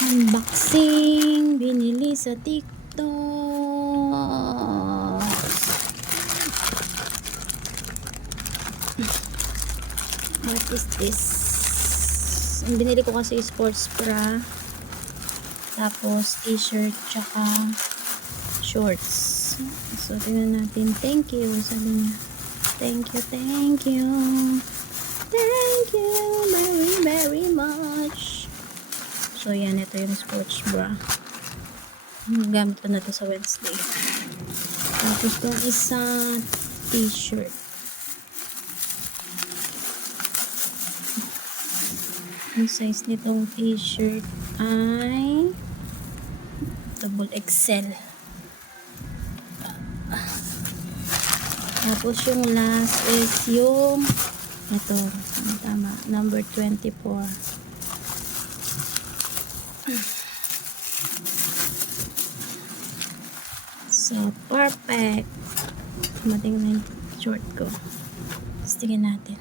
Unboxing binili sa TikTok. What is this? Ang binili ko kasi sports bra, tapos t-shirt, tsaka shorts. So tingnan natin. Thank you, sabi niya. Thank you, thank you. Thank you very very much. So yan, ito yung sports bra. Gamit ko na ito sa Wednesday. Tapos itong isa t-shirt. Ang size nitong t-shirt ay double XL. Tapos yung last is yung ito, tama, number 24. So, perfect. Mating na yung short ko. Tingnan natin.